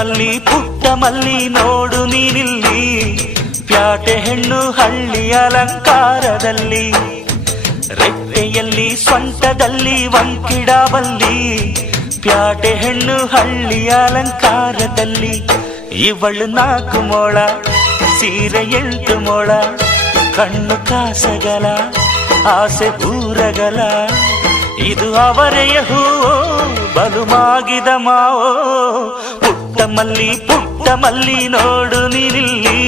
ಪುಟ್ಟ ಮಲ್ಲಿ ನೋಡು ನೀನಿಲ್ಲಿ, ಪ್ಯಾಟೆ ಹೆಣ್ಣು ಹಳ್ಳಿ ಅಲಂಕಾರದಲ್ಲಿ, ರೆಟ್ಟೆಯಲ್ಲಿ ಸೊಂಟದಲ್ಲಿ ವಂಕಿಡಾವಲ್ಲಿ, ಪ್ಯಾಟೆ ಹೆಣ್ಣು ಹಳ್ಳಿ ಅಲಂಕಾರದಲ್ಲಿ. ಇವಳು 4 ಮೊಳ ಸೀರೆ 8 ಮೊಳ, ಕಣ್ಣು ಕಾಸಗಲ ಆಸೆ ಊರಗಲ, ಇದು ಅವರೆಯ ಹೂವೋ ಬಲು ಮಾಗಿದ ಮಾವೋ. ಪುಟ್ಟ ಮಲ್ಲಿ ನೋಡು ನೀನಿಲ್ಲಿ,